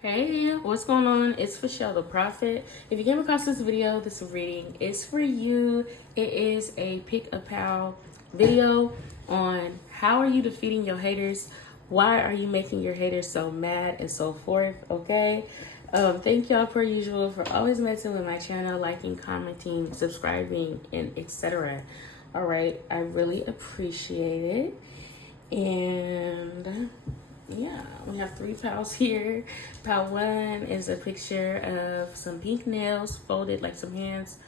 Hey, what's going on? It's Michelle the Prophet. If you came across this video, this reading is for you. It is a pick a pal video on how are you defeating your haters, why are you making your haters so mad, and so forth. Okay. Thank y'all per usual for always messing with my channel, liking, commenting, subscribing, and etc. All right, I really appreciate it. And yeah, we have 3 pals here. Pal 1 is a picture of some pink nails folded like some hands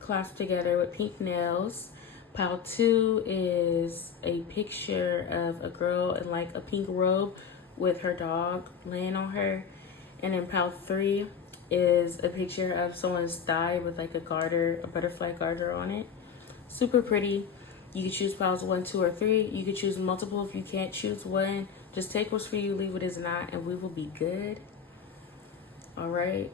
clasped together with pink nails. Pal 2 is a picture of a girl in like a pink robe with her dog laying on her. And then pal 3 is a picture of someone's thigh with like a garter, a butterfly garter on it. Super pretty. You can choose pals 1, 2, or 3. You can choose multiple if you can't choose one. Just take what's for you, leave what is not, and we will be good. All right.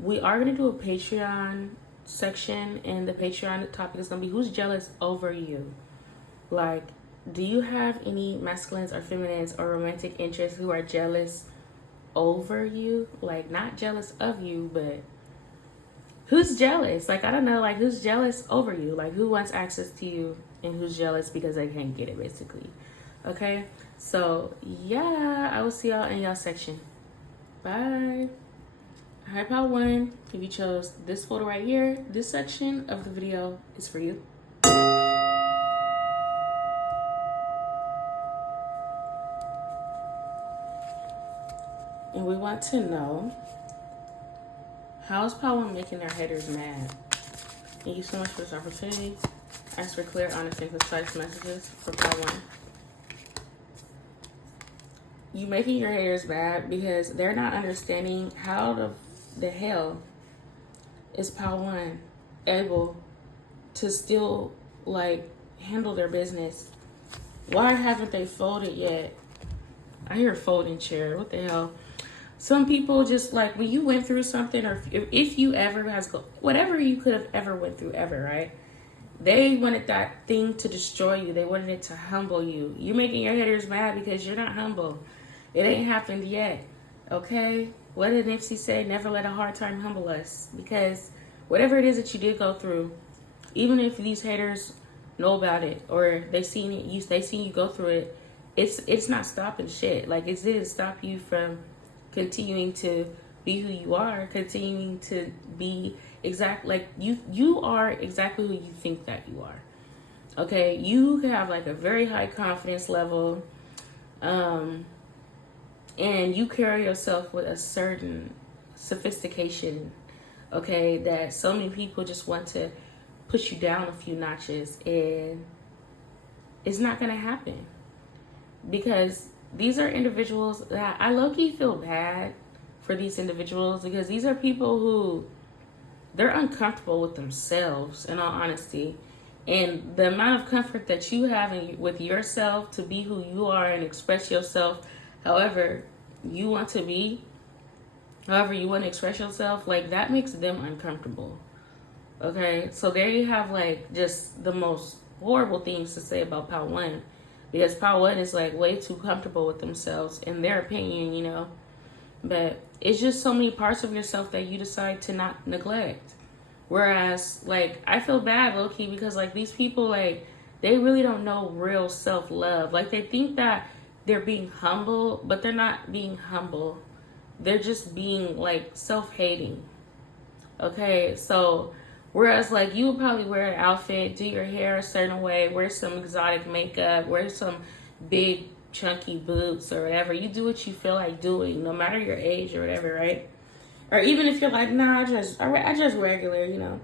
We are going to do a Patreon section, and the Patreon topic is going to be who's jealous over you? Like, do you have any masculines or feminines or romantic interests who are jealous over you? Like, not jealous of you, but who's jealous? Like, I don't know, like, who's jealous over you? Like, who wants access to you and who's jealous because they can't get it, basically. Okay? So, yeah, I will see y'all in y'all section. Bye. Hi, pal 1. If you chose this photo right here, this section of the video is for you. And we want to know, how is pal 1 making their haters mad? Thank you so much for this opportunity. Ask for clear, honest, and concise messages for pal 1. You making your haters mad because they're not understanding how the hell is pal 1 able to still like handle their business. Why haven't they folded yet? I hear folding chair. What the hell? Some people just like when you went through something, or if you ever whatever you could have ever went through ever, right? They wanted that thing to destroy you. They wanted it to humble you. You're making your haters mad because you're not humble. It ain't happened yet, okay? What did Nipsey say? Never let a hard time humble us. Because whatever it is that you did go through, even if these haters know about it or they seen you go through it, it's not stopping shit. Like, it didn't stop you from continuing to be who you are, continuing to be you are exactly who you think that you are. Okay, you have like a very high confidence level. And you carry yourself with a certain sophistication, okay, that so many people just want to push you down a few notches, and it's not going to happen because these are individuals that I low-key feel bad for these individuals, because these are people who they're uncomfortable with themselves, in all honesty. And the amount of comfort that you have with yourself to be who you are and express yourself however you want to be, however you want to express yourself, like, that makes them uncomfortable. Okay, so there you have like just the most horrible things to say about pal 1, because pal 1 is like way too comfortable with themselves in their opinion, you know. But it's just so many parts of yourself that you decide to not neglect. Whereas, like, I feel bad low-key because like these people, like, they really don't know real self-love. Like, they think that they're being humble, but they're not being humble. They're just being like self-hating. Okay, so whereas like you would probably wear an outfit, do your hair a certain way, wear some exotic makeup, wear some big chunky boots or whatever. You do what you feel like doing, no matter your age or whatever, right? Or even if you're like, nah, I just regular, you know.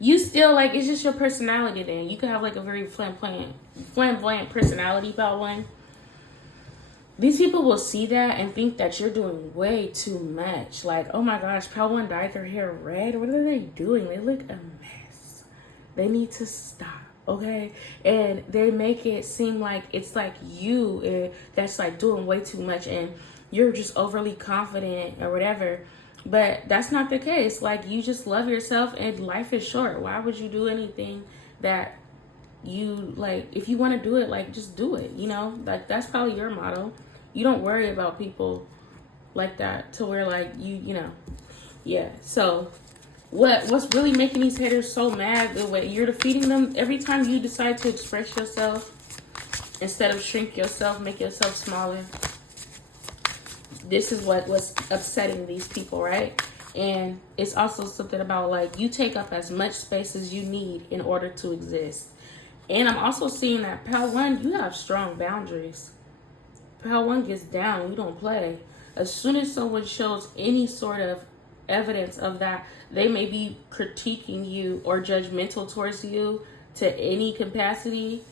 You still, like, it's just your personality then. You could have like a very flamboyant personality about 1. These people will see that and think that you're doing way too much. Like, oh my gosh, pal 1 dyed their hair red. What are they doing? They look a mess. They need to stop, okay? And they make it seem like it's like you that's like doing way too much and you're just overly confident or whatever. But that's not the case. Like, you just love yourself and life is short. Why would you do anything that you like? If you want to do it, like, just do it, you know? Like, that's probably your motto. You don't worry about people like that to where like you know. Yeah. So what's really making these haters so mad, the way you're defeating them every time you decide to express yourself instead of shrink yourself, make yourself smaller. This is what's upsetting these people, right? And it's also something about like you take up as much space as you need in order to exist. And I'm also seeing that Pal One, you have strong boundaries. Pal One gets down, you don't play. As soon as someone shows any sort of evidence of that, they may be critiquing you or judgmental towards you to any capacity,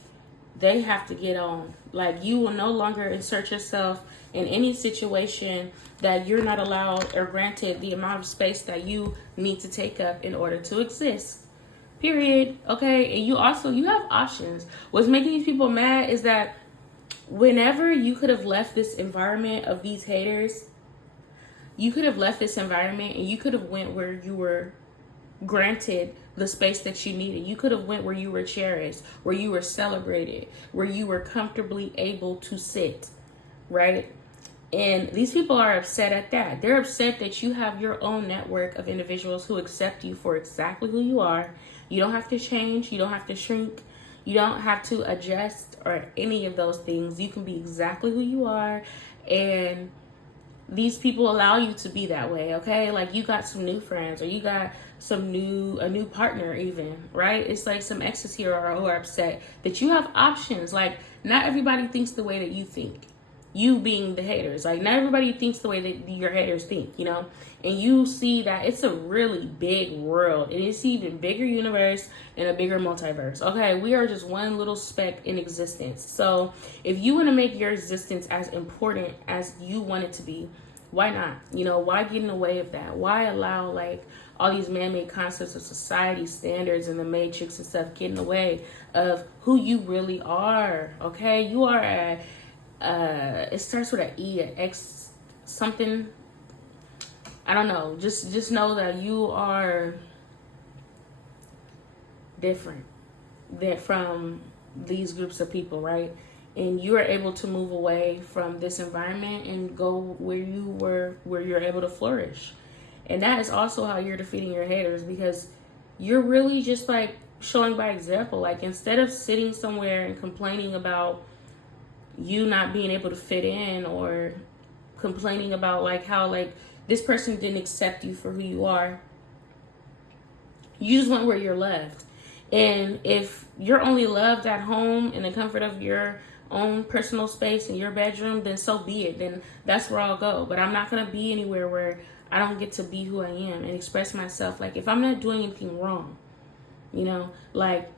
they have to get on. Like, you will no longer insert yourself in any situation that you're not allowed or granted the amount of space that you need to take up in order to exist. Period. Okay. And you have options. What's making these people mad is that whenever you could have left this environment of these haters, you could have left this environment and you could have went where you were granted the space that you needed. You could have went where you were cherished, where you were celebrated, where you were comfortably able to sit, right? And these people are upset at that. They're upset that you have your own network of individuals who accept you for exactly who you are. You don't have to change. You don't have to shrink. You don't have to adjust or any of those things. You can be exactly who you are. And these people allow you to be that way, okay? Like, you got some new friends, or you got a new partner even, right? It's like some exes here who are upset that you have options. Like, not everybody thinks the way that you think. You being the haters. Like, not everybody thinks the way that your haters think, you know? And you see that it's a really big world. And it's even bigger universe and a bigger multiverse. Okay, we are just one little speck in existence. So if you want to make your existence as important as you want it to be, why not? You know, why get in the way of that? Why allow like all these man-made concepts of society standards and the matrix and stuff get in the way of who you really are? Okay, you are a it starts with an E, an X, something. I don't know. Just know that you are different from these groups of people, right? And you are able to move away from this environment and go where you're able to flourish. And that is also how you're defeating your haters, because you're really just like showing by example. Like, instead of sitting somewhere and complaining about you not being able to fit in, or complaining about like how like this person didn't accept you for who you are, you just went where you're loved. And if you're only loved at home in the comfort of your own personal space in your bedroom, then so be it. Then that's where I'll go. But I'm not going to be anywhere where I don't get to be who I am and express myself. Like, if I'm not doing anything wrong, you know, like,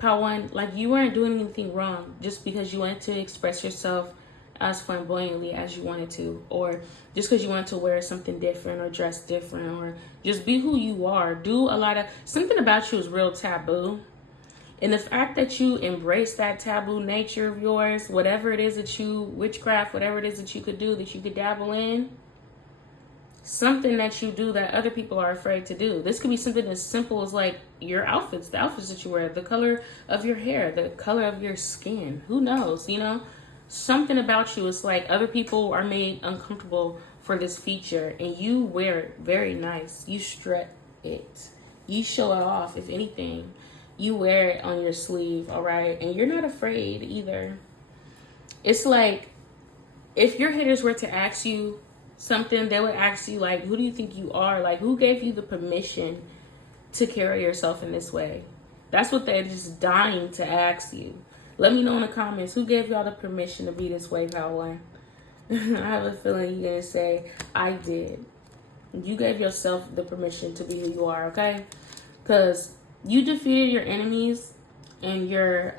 Power One, like, you weren't doing anything wrong just because you wanted to express yourself as flamboyantly as you wanted to, or just because you wanted to wear something different or dress different, or just be who you are. Do a lot of, something about you is real taboo. And the fact that you embrace that taboo nature of yours, whatever it is that you, witchcraft, whatever it is that you could do, that you could dabble in, something that you do that other people are afraid to do. This could be something as simple as like your outfits, the outfits that you wear, the color of your hair, the color of your skin. Who knows, you know? Something about you is like other people are made uncomfortable for this feature, and you wear it very nice. You strut it. You show it off, if anything. You wear it on your sleeve, all right? And you're not afraid either. It's like, if your haters were to ask you something, they would ask you, like, who do you think you are? Like, who gave you the permission to carry yourself in this way? That's what they're just dying to ask you. Let me know in the comments, who gave y'all the permission to be this way, Power One? I have a feeling you're going to say, I did. You gave yourself the permission to be who you are, okay? Because you defeated your enemies and your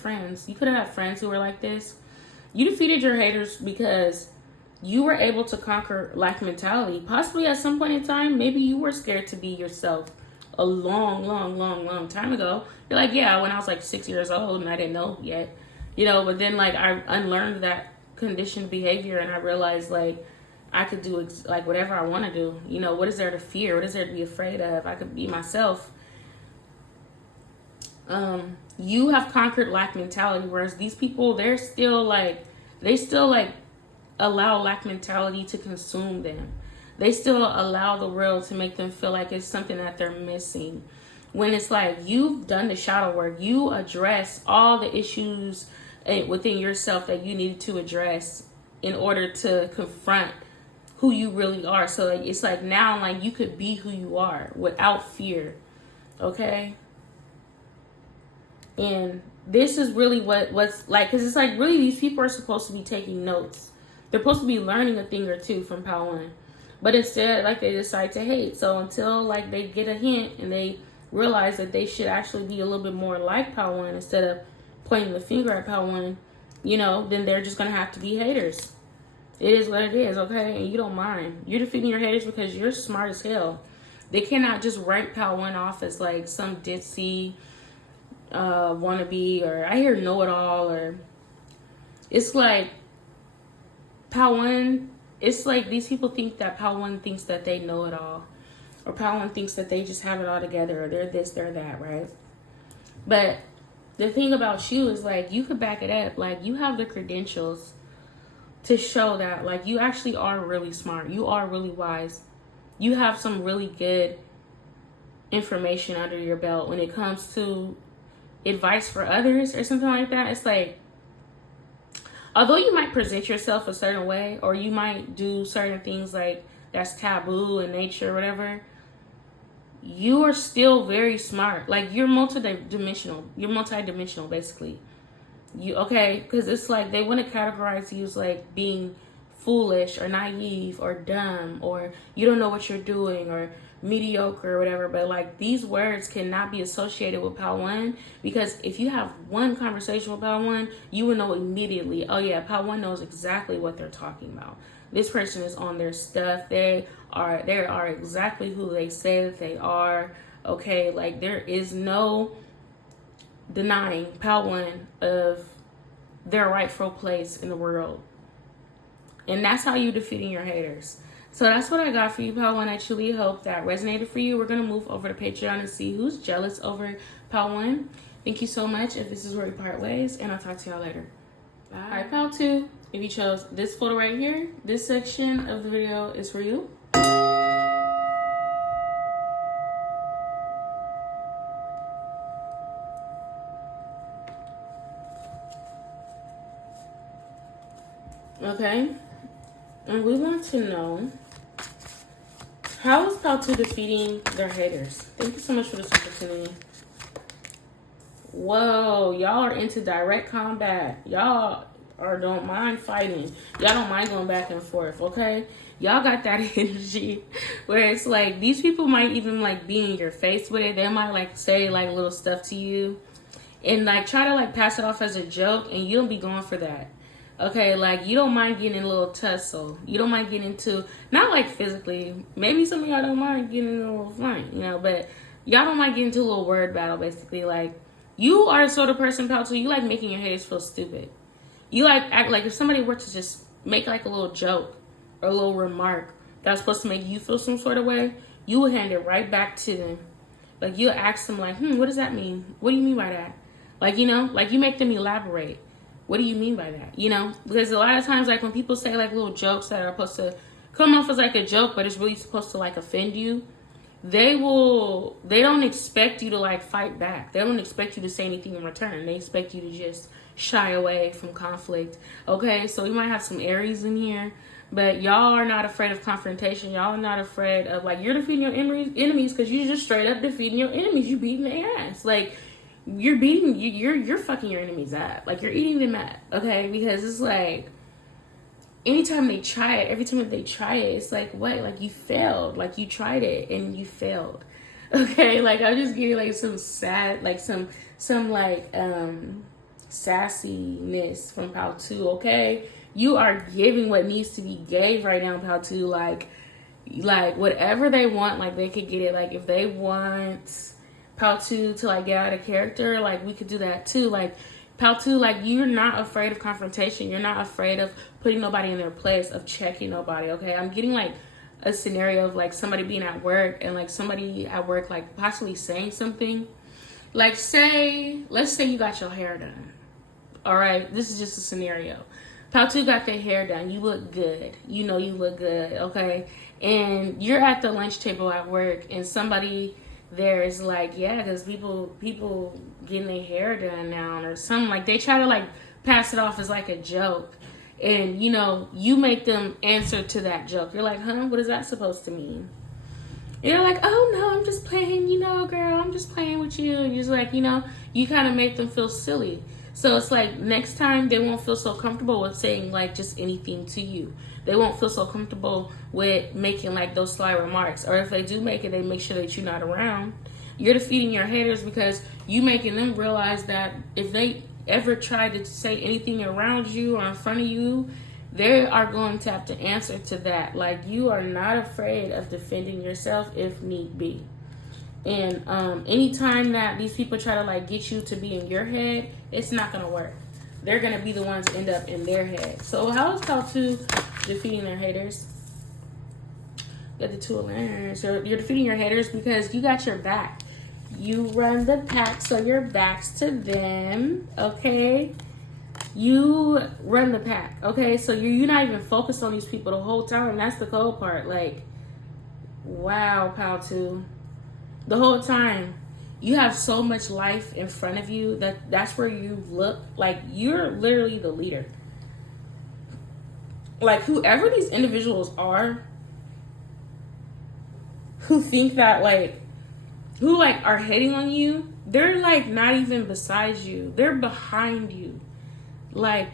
friends. You could have had friends who were like this. You defeated your haters because you were able to conquer lack mentality. Possibly at some point in time, maybe you were scared to be yourself a long time ago. You're like, yeah, when I was like 6 years old and I didn't know yet, you know, but then like I unlearned that conditioned behavior, and I realized like I could do like whatever I want to do. You know, what is there to fear? What is there to be afraid of? I could be myself. You have conquered lack mentality, whereas these people, they still like allow lack mentality to consume them. They still allow the world to make them feel like it's something that they're missing. When it's like you've done the shadow work, you address all the issues within yourself that you needed to address in order to confront who you really are. So like, it's like now like you could be who you are without fear. Okay? And this is really what's like, because it's like really these people are supposed to be taking notes. They're supposed to be learning a thing or two from Pal 1. But instead, like, they decide to hate. So until like they get a hint and they realize that they should actually be a little bit more like Pal 1 instead of pointing the finger at Pal 1, you know, then they're just going to have to be haters. It is what it is, okay? And you don't mind. You're defeating your haters because you're smart as hell. They cannot just write Pal 1 off as like some ditzy wannabe, or I hear know-it-all, or it's like Pal 1, it's like these people think that Pal 1 thinks that they know it all, or Pal 1 thinks that they just have it all together, or they're this, they're that, right? But the thing about you is like you could back it up. Like you have the credentials to show that like you actually are really smart. You are really wise. You have some really good information under your belt when it comes to advice for others or something like that. It's like, although you might present yourself a certain way, or you might do certain things like that's taboo in nature or whatever, you are still very smart. Like you're multidimensional. You're multidimensional basically. You okay? Because it's like they want to categorize you as like being foolish or naive or dumb, or you don't know what you're doing, or mediocre or whatever. But like these words cannot be associated with Pal 1, because if you have one conversation with Pal 1, you will know immediately, oh yeah, Pal 1 knows exactly what they're talking about. This person is on their stuff. They are exactly who they say that they are. Okay, like there is no denying Pal 1 of their rightful place in the world. And that's how you're defeating your haters. So that's what I got for you, Pal 1. I truly hope that resonated for you. We're going to move over to Patreon and see who's jealous over Pal 1. Thank you so much. If this is where we part ways, and I'll talk to y'all later. Bye. All right, Pal 2. If you chose this photo right here, this section of the video is for you. Okay. And we want to know, how is Pal 2 defeating their haters? Thank you so much for this opportunity. Whoa, y'all are into direct combat. Y'all don't mind fighting. Y'all don't mind going back and forth, okay? Y'all got that energy where it's like these people might even like be in your face with it. They might like say like little stuff to you and like try to like pass it off as a joke, and you don't be going for that. Okay, like you don't mind getting in a little tussle. You don't mind getting into, not like physically. Maybe some of y'all don't mind getting in a little fight, you know, but y'all don't mind getting into a little word battle, basically. Like, you are the sort of person, Pal 2, you like making your haters feel stupid. You like act like if somebody were to just make like a little joke or a little remark that's supposed to make you feel some sort of way, you will hand it right back to them. Like, you'll ask them like, what does that mean? What do you mean by that? Like, you know, like you make them elaborate. What do you mean by that? You know, because a lot of times, like when people say like little jokes that are supposed to come off as like a joke, but it's really supposed to like offend you, they don't expect you to like fight back. They don't expect you to say anything in return. They expect you to just shy away from conflict. Okay, so we might have some Aries in here, but y'all are not afraid of confrontation. Y'all are not afraid of like, you're defeating your enemies because you're just straight up defeating your enemies. You beating their ass. Like, you're fucking your enemies up. Like, you're eating them up, okay? Because it's like, anytime they try it, every time they try it, it's like, what? Like, you failed. Like, you tried it and you failed. Okay? Like, I'll just give you like some sad, like some like sassiness from Pal 2, okay? You are giving what needs to be gave right now, Pal 2. Like whatever they want, like they could get it. Like, if they want Pal 2 to like get out of character, like we could do that too. Like, Pal 2, like, you're not afraid of confrontation. You're not afraid of putting nobody in their place, of checking nobody, okay? I'm getting like a scenario of like somebody being at work and like somebody at work like possibly saying something, Like, let's say you got your hair done. All right, this is just a scenario. Pal2 got their hair done. You look good. You know you look good, okay? And you're at the lunch table at work, and somebody there is like, yeah, because people getting their hair done now or something. Like, they try to like pass it off as like a joke. And, you know, you make them answer to that joke. You're like, huh, what is that supposed to mean? And you're like, oh, no, I'm just playing, you know, girl, I'm just playing with you. And you're just like, you know, you kind of make them feel silly. So it's like next time they won't feel so comfortable with saying like just anything to you. They won't feel so comfortable with making like those sly remarks. Or if they do make it, they make sure that you're not around. You're defeating your haters because you making them realize that if they ever try to say anything around you or in front of you, they are going to have to answer to that. Like, you are not afraid of defending yourself if need be. And anytime that these people try to like get you to be in your head, it's not gonna work. They're gonna be the ones to end up in their head. So how is Pal2 defeating their haters? Got the two of Lanterns. So you're defeating your haters because you got your back. You run the pack, so your back's to them. Okay, you run the pack. Okay, so you're not even focused on these people the whole time. That's the cold part. Like, wow, Pal2. The whole time, you have so much life in front of you that's where you look like you're literally the leader. Like, whoever these individuals are who think that like, who like are hating on you, they're like not even beside you. They're behind you. Like,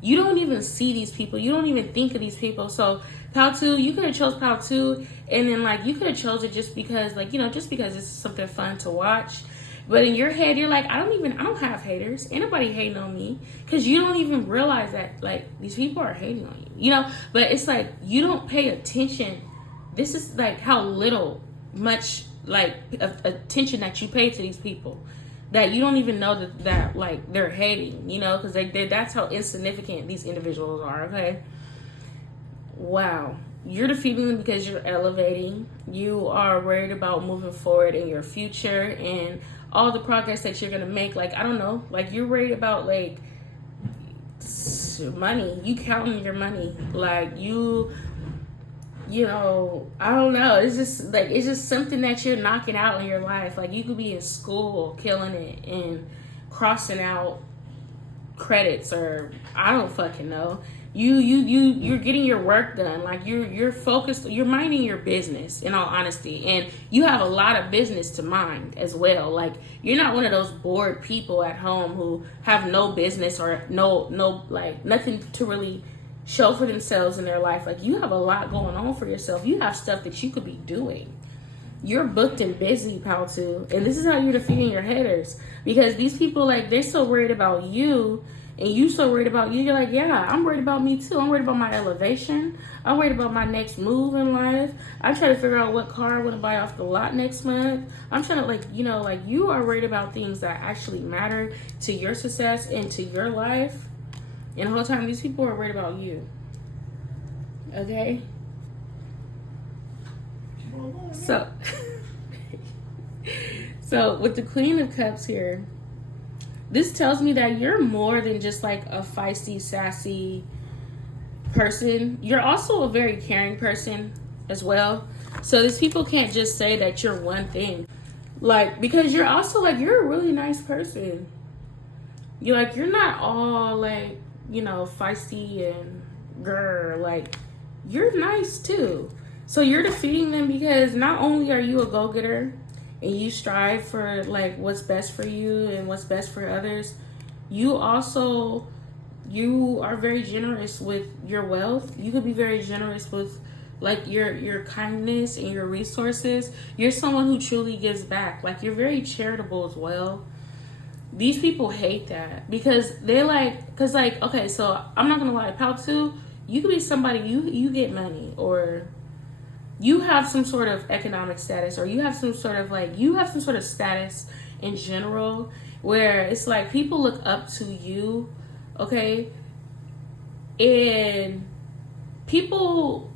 you don't even see these people. You don't even think of these people. So Pal2, you could have chose Pal2, and then like you could have chose it just because, like, you know, just because it's something fun to watch. But in your head, you're like, I don't have haters. Ain't nobody hating on me, because you don't even realize that like these people are hating on you, you know. But it's like you don't pay attention. This is like how much like attention that you pay to these people, that you don't even know that like they're hating, you know, because that's how insignificant these individuals are. Okay. Wow. You're defeating them because you're elevating. You are worried about moving forward in your future and all the progress that you're going to make. Like, I don't know, like you're worried about like money. You counting your money. Like you know, I don't know. It's just something that you're knocking out in your life. Like, you could be in school killing it and crossing out credits, or I don't fucking know. You're getting your work done. Like, you're focused, you're minding your business, in all honesty, and you have a lot of business to mind as well. Like, you're not one of those bored people at home who have no business or no like nothing to really show for themselves in their life. Like, you have a lot going on for yourself. You have stuff that you could be doing. You're booked and busy, Pal2, and this is how you're defeating your haters, because these people, like, they're so worried about you, and you so worried about you. You're like, yeah, I'm worried about me too. I'm worried about my elevation. I'm worried about my next move in life. I'm trying to figure out what car I want to buy off the lot next month. I'm trying to, like, you know, like, you are worried about things that actually matter to your success and to your life. And the whole time, these people are worried about you. Okay? So with the Queen of Cups here, this tells me that you're more than just like a feisty, sassy person. You're also a very caring person as well. So these people can't just say that you're one thing. Like, because you're also like, you're a really nice person. You're not all like, you know, feisty and grr. Like, you're nice too. So you're defeating them because not only are you a go-getter and you strive for like what's best for you and what's best for others, you are very generous with your wealth. You could be very generous with like your kindness and your resources. You're someone who truly gives back. Like, you're very charitable as well. These people hate that because okay, so I'm not gonna lie, Pal2, you could be somebody, you get money, or you have some sort of economic status, or you have some sort of status in general where it's like people look up to you, okay? And people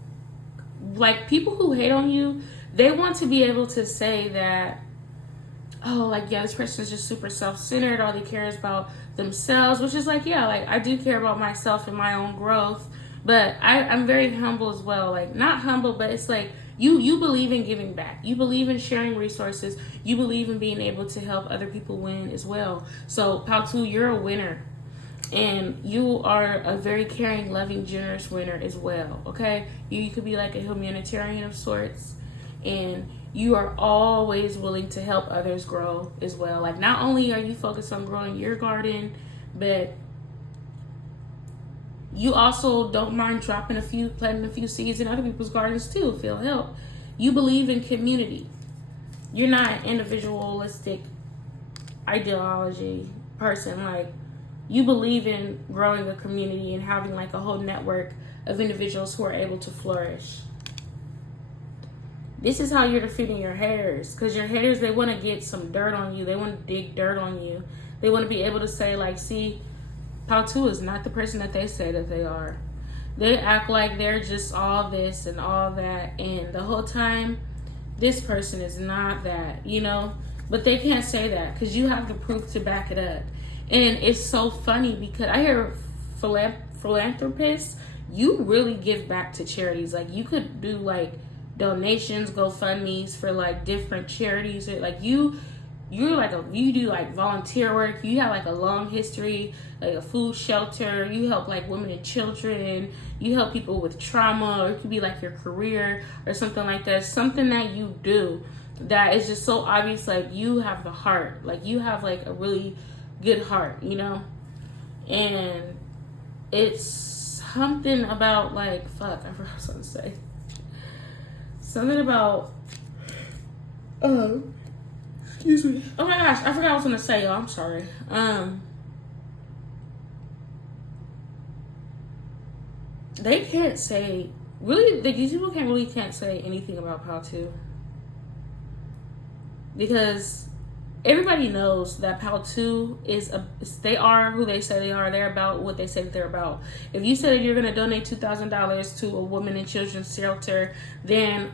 who hate on you, they want to be able to say that oh, like, yeah, this person is just super self-centered. All they care is about themselves, which is like, yeah, like, I do care about myself and my own growth. But I'm very humble as well. Like, not humble, but it's like, you believe in giving back. You believe in sharing resources. You believe in being able to help other people win as well. So, Pautu, you're a winner. And you are a very caring, loving, generous winner as well, okay? You could be like a humanitarian of sorts. And you are always willing to help others grow as well. Like, not only are you focused on growing your garden, but you also don't mind planting a few seeds in other people's gardens too, if it'll help. You believe in community. You're not an individualistic ideology person. Like, you believe in growing a community and having like a whole network of individuals who are able to flourish. This is how you're defeating your haters, because your haters, they want to get some dirt on you. They want to dig dirt on you. They want to be able to say, like, see, Pautu is not the person that they say that they are. They act like they're just all this and all that, and the whole time, this person is not that, you know? But they can't say that because you have the proof to back it up. And it's so funny because I hear philanthropists, you really give back to charities. Like, you could do, like, donations, GoFundMes for, like, different charities. Like, you do, like, volunteer work. You have, like, a long history, like a food shelter. You help, like, women and children. You help people with trauma, or it could be, like, your career or something like that. Something that you do that is just so obvious, like, you have the heart. Like, you have, like, a really good heart, you know? And it's something about, like, fuck, I forgot what I was going to say. Something about, excuse me. Oh my gosh, I forgot what I was going to say, y'all. I'm sorry. They can't say, really, these people can't say anything about Pautu. Because everybody knows that Pautu they are who they say they are. They're about what they say that they're about. If you said you're going to donate $2,000 to a woman and children's shelter, then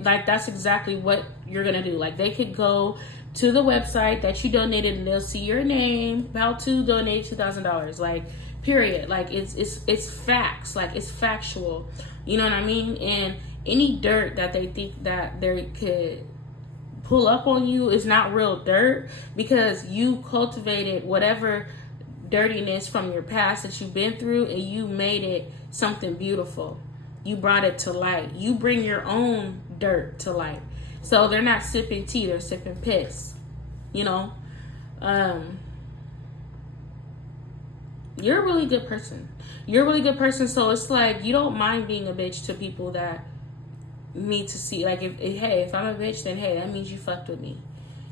that's exactly what you're going to do. Like, they could go to the website that you donated and they'll see your name. Pautu donated $2,000. Like, period. Like, it's facts. Like, it's factual. You know what I mean? And any dirt that they think that they could pull up on you is not real dirt, because you cultivated whatever dirtiness from your past that you've been through and you made it something beautiful. You brought it to light. You bring your own dirt to light. So they're not sipping tea, they're sipping piss. You know? You're a really good person. You're a really good person, so it's like you don't mind being a bitch to people that need to see, like, if I'm a bitch, then hey, that means you fucked with me,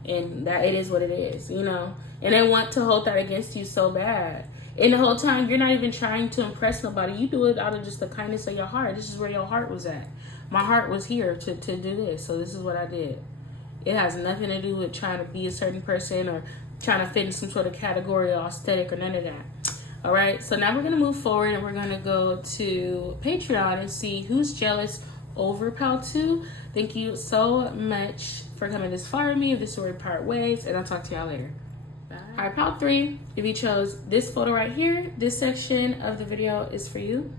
and that it is what it is, you know. And they want to hold that against you so bad, and the whole time you're not even trying to impress nobody. You do it out of just the kindness of your heart. This is where your heart was at. My heart was here to do this, so this is what I did. It has nothing to do with trying to be a certain person or trying to fit in some sort of category or aesthetic or none of that. All right, so now we're gonna move forward and we're gonna go to Patreon and see who's jealous over Pautu. Thank you so much for coming this far with me. If this is where we part ways, and I'll talk to y'all later. Bye. All right, Pal 3, if you chose this photo right here, this section of the video is for you.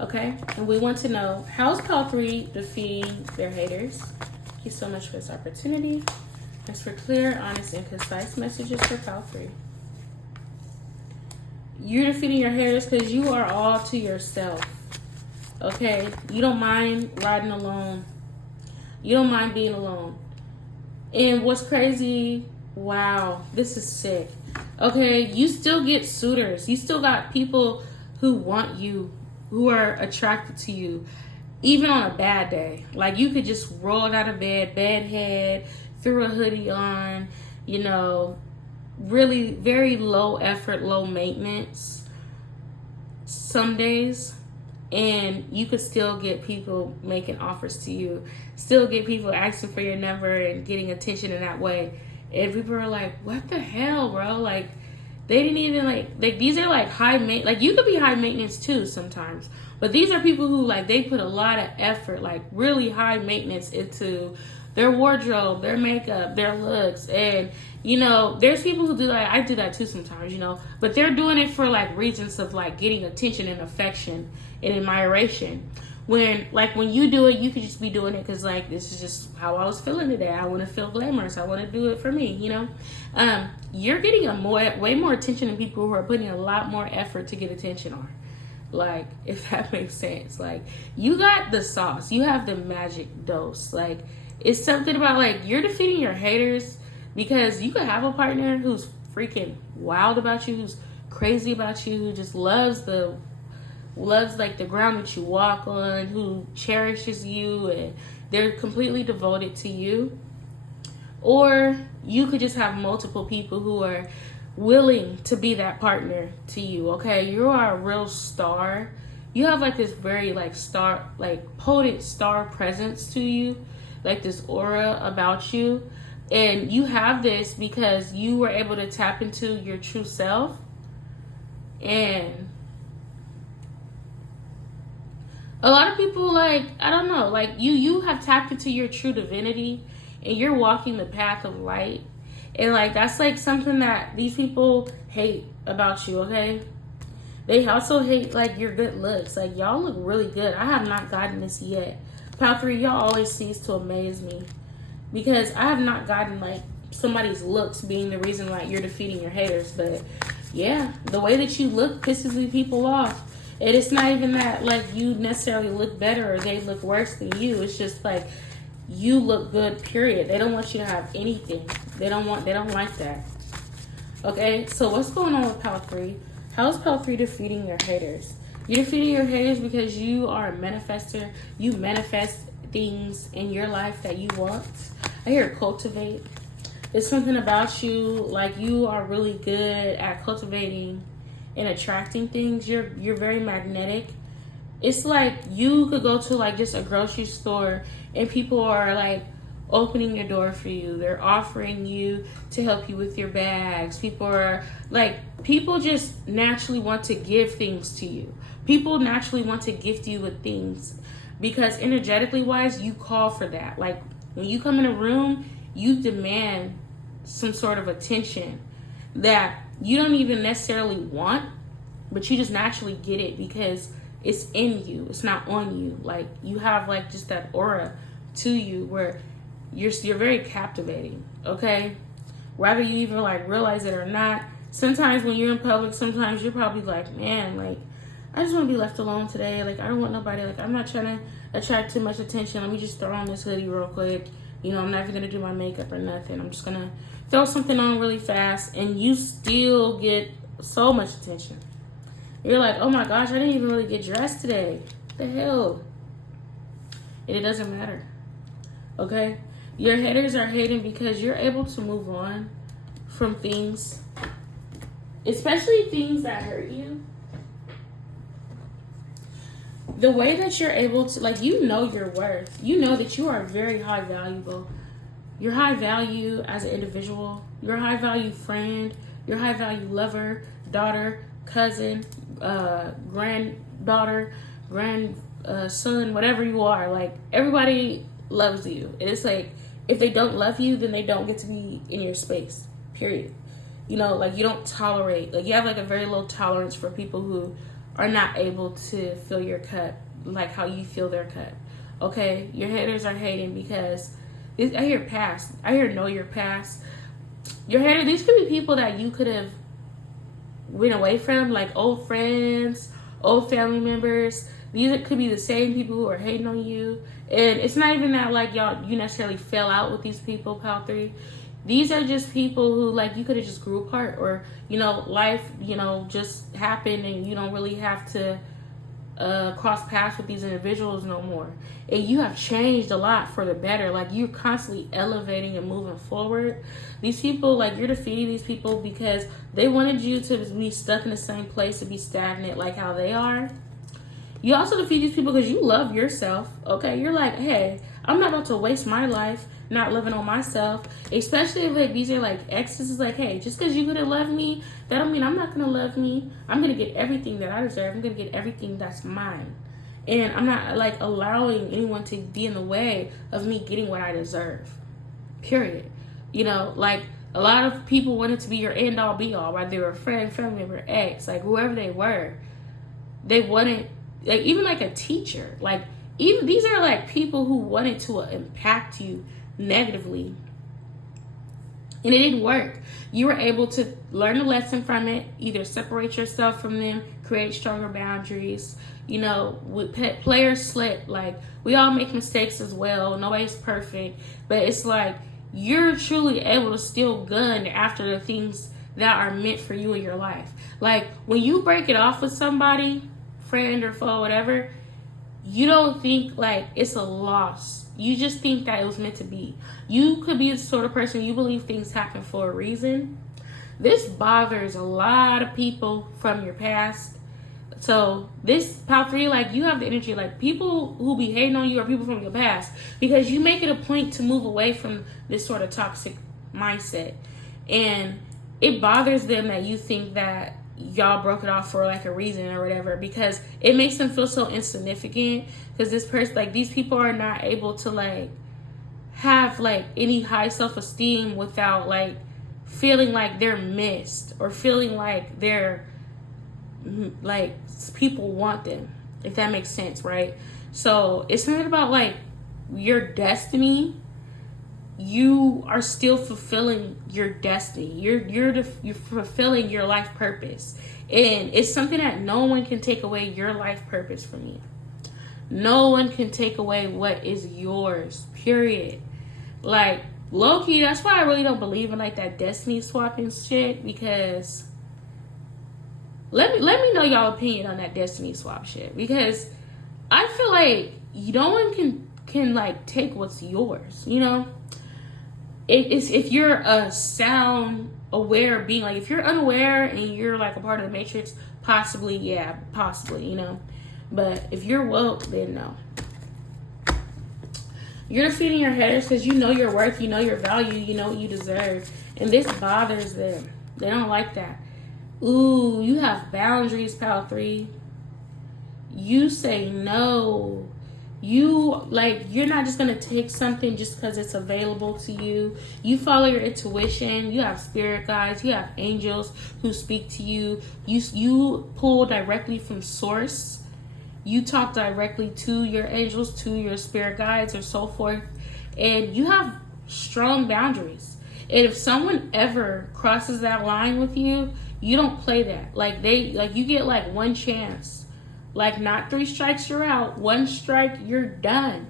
Okay, and we want to know, how's Pal 3 defeating their haters? Thank you so much for this opportunity. As for clear, honest, and concise messages for Pal 3. You're defeating your haters because you are all to yourself. Okay? You don't mind riding alone. You don't mind being alone. And what's crazy, wow, this is sick. Okay, you still get suitors. You still got people who want you, who are attracted to you, even on a bad day. Like, you could just roll out of bed, bedhead, threw a hoodie on, you know, really very low effort, low maintenance some days, and you could still get people making offers to you, still get people asking for your number and getting attention in that way. And people are like, what the hell, bro? Like, They didn't even like these are like high like you could be high maintenance too sometimes, but these are people who like they put a lot of effort, like really high maintenance into their wardrobe, their makeup, their looks. And you know, there's people who do that. I do that too sometimes, you know, but they're doing it for like reasons of like getting attention and affection and admiration. When you do it, you could just be doing it because like this is just how I was feeling today. I want to feel glamorous. I want to do it for me, you know. You're getting way more attention than people who are putting a lot more effort to get attention on. Like, if that makes sense. Like, you got the sauce. You have the magic dose. Like, it's something about like you're defeating your haters because you could have a partner who's freaking wild about you, who's crazy about you, who just loves like the ground that you walk on, who cherishes you and they're completely devoted to you. Or you could just have multiple people who are willing to be that partner to you. Okay, you are a real star. You have like this very like star, like potent star presence to you, like this aura about you. And you have this because you were able to tap into your true self. And a lot of people, like, I don't know, like you have tapped into your true divinity and you're walking the path of light. And like that's like something that these people hate about you, okay? They also hate like your good looks. Like y'all look really good. I have not gotten this yet. Pal 3, y'all always cease to amaze me because I have not gotten like somebody's looks being the reason why you're defeating your haters. But yeah, the way that you look pisses these people off. And it's not even that like you necessarily look better or they look worse than you. It's just like you look good, period. They don't want you to have anything. They don't like that. Okay, so what's going on with Pal 3? How's Pal 3 defeating your haters? You're defeating your haters because you are a manifester. You manifest things in your life that you want. I hear cultivate. It's something about you, like you are really good at cultivating and attracting things. You're very magnetic. It's like you could go to like just a grocery store and people are like opening your door for you. They're offering you to help you with your bags. People just naturally want to give things to you. People naturally want to gift you with things because energetically wise, you call for that. Like when you come in a room, you demand some sort of attention that you don't even necessarily want, but you just naturally get it because it's in you. It's not on you. Like you have like just that aura to you where you're very captivating. Okay, whether you even like realize it or not. Sometimes when you're in public, sometimes you're probably like, man, like I just want to be left alone today. Like I don't want nobody. Like I'm not trying to attract too much attention. Let me just throw on this hoodie real quick. You know, I'm not even gonna do my makeup or nothing. I'm just gonna throw something on really fast, and you still get so much attention. You're like, oh my gosh, I didn't even really get dressed today. What the hell? And it doesn't matter. Okay? Your haters are hating because you're able to move on from things, especially things that hurt you. The way that you're able to, like, you know your worth. You know that you are very high valuable. You're high value as an individual. You're a high value friend. You're a high value lover, daughter, cousin, granddaughter, grandson, whatever you are. Like, everybody loves you. And it's like, if they don't love you, then they don't get to be in your space, period. You know, like, you don't tolerate, like, you have like a very low tolerance for people who are not able to fill your cup like how you fill their cup. Okay? Your haters are hating because I hear past. I hear know your past. Your haters, these could be people that you could have went away from, like old friends, old family members. These could be the same people who are hating on you. And it's not even that like you necessarily fell out with these people, Pal 3. These are just people who like you could have just grew apart, or you know, life, you know, just happened and you don't really have to cross paths with these individuals no more. And you have changed a lot for the better. Like you're constantly elevating and moving forward. These people, like you're defeating these people because they wanted you to be stuck in the same place, to be stagnant like how they are. You also defeat these people because you love yourself. Okay, you're like, hey, I'm not about to waste my life not loving on myself. Especially if like these are like exes. Is like, hey, just because you couldn't love me, that don't mean I'm not gonna love me. I'm gonna get everything that I deserve. I'm gonna get everything that's mine. And I'm not like allowing anyone to be in the way of me getting what I deserve. Period. You know, like a lot of people wanted to be your end all be all, whether they were a friend, family member, ex, like whoever they were. They wanted, like even like a teacher, like even these are like people who wanted to impact you negatively. And it didn't work. You were able to learn a lesson from it, either separate yourself from them, create stronger boundaries. You know, with players slip. Like, we all make mistakes as well. Nobody's perfect. But it's like, you're truly able to still gun after the things that are meant for you in your life. Like, when you break it off with somebody, friend or foe, whatever, you don't think like it's a loss. You just think that it was meant to be. You could be the sort of person, you believe things happen for a reason. This bothers a lot of people from your past. So this pile 3, like you have the energy, like people who be hating on you are people from your past, because you make it a point to move away from this sort of toxic mindset. And it bothers them that you think that y'all broke it off for like a reason or whatever, because it makes them feel so insignificant, because this person, like these people are not able to like have like any high self-esteem without like feeling like they're missed or feeling like they're like people want them, if that makes sense, right? So it's not about like your destiny. You are still fulfilling your destiny. You're fulfilling your life purpose, and it's something that no one can take away your life purpose from you. No one can take away what is yours. Period. Like low key, that's why I really don't believe in like that destiny swapping shit, because let me know y'all opinion on that destiny swap shit, because I feel like no one can like take what's yours, you know? It's if you're a sound aware being, like if you're unaware and you're like a part of the matrix, possibly, yeah, possibly, you know? But if you're woke, then no. You're defeating your haters because you know your worth, you know your value, you know what you deserve. And this bothers them. They don't like that. Ooh, you have boundaries, pal 3. You say no. You're not just going to take something just because it's available to you. You follow your intuition. You have spirit guides. You have angels who speak to you. You pull directly from source. You talk directly to your angels, to your spirit guides, or so forth. And you have strong boundaries. And if someone ever crosses that line with you, you don't play that. You get like one chance. Like not 3 strikes, you're out. 1 strike, you're done.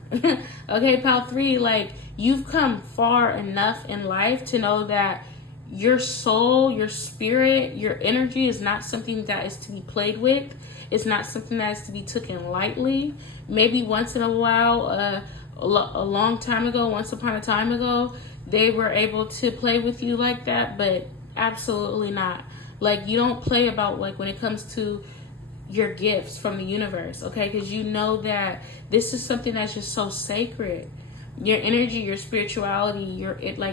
Okay, pal 3, like you've come far enough in life to know that your soul, your spirit, your energy is not something that is to be played with. It's not something that is to be taken lightly. Maybe once in a while, a long time ago, once upon a time ago, they were able to play with you like that, but absolutely not. Like you don't play about like when it comes to your gifts from the universe, okay? Because you know that this is something that's just so sacred. Your energy, your spirituality,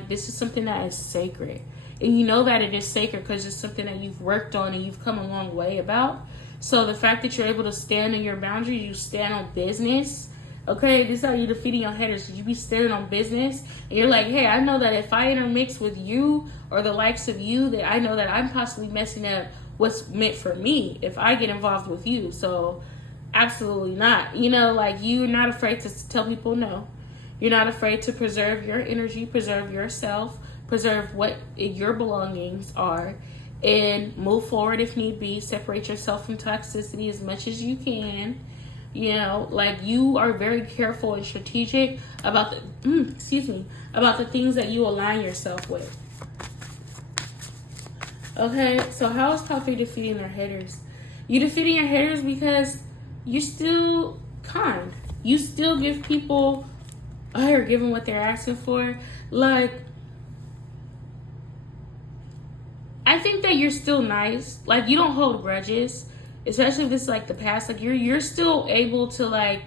this is something that is sacred. And you know that it is sacred because it's something that you've worked on and you've come a long way about. So the fact that you're able to stand on your boundaries, you stand on business, okay? This is how you're defeating your haters. You be standing on business and you're like, hey, I know that if I intermix with you or the likes of you, that I know that I'm possibly messing up what's meant for me if I get involved with you. So absolutely not. You know, like you're not afraid to tell people no. You're not afraid to preserve your energy, preserve yourself, preserve what your belongings are, and move forward if need be. Separate yourself from toxicity as much as you can. You know, like you are very careful and strategic about about the things that you align yourself with. Okay, so how is pal 3 defeating their haters? You're defeating your haters because you're still kind. You still give people, or give them what they're asking for. Like, I think that you're still nice. Like, you don't hold grudges. especially if it's like the past, like you're still able to like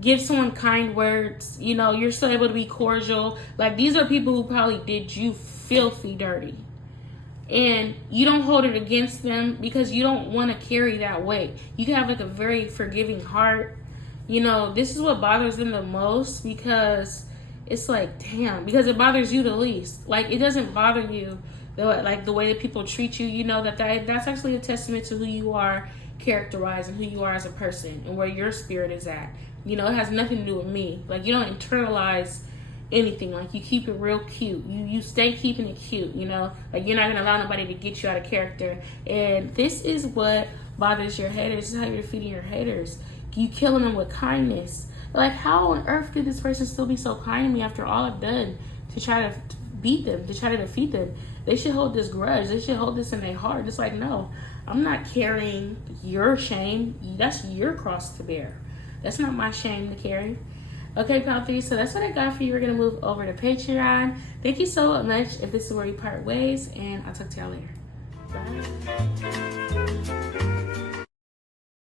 give someone kind words, you know, you're still able to be cordial. Like, these are people who probably did you filthy dirty, and you don't hold it against them because you don't want to carry that weight. You can have like a very forgiving heart. You know, this is what bothers them the most, because it's like, damn, because it bothers you the least. Like, it doesn't bother you the way that people treat you. You know that's actually a testament to who you are characterized and who you are as a person and where your spirit is at. You know, it has nothing to do with me. Like, you don't internalize anything. Like, you keep it real cute. You stay keeping it cute, you know? Like, you're not going to allow nobody to get you out of character. And this is what bothers your haters. This is how you're defeating your haters. You killing them with kindness. Like, how on earth could this person still be so kind to me after all I've done to try to beat them, to try to defeat them? They should hold this grudge. They should hold this in their heart. It's like, no, I'm not carrying your shame. That's your cross to bear. That's not my shame to carry. Okay, pal 3, so that's what I got for you. We're going to move over to Patreon. Thank you so much if this is where we part ways, and I'll talk to y'all later. Bye.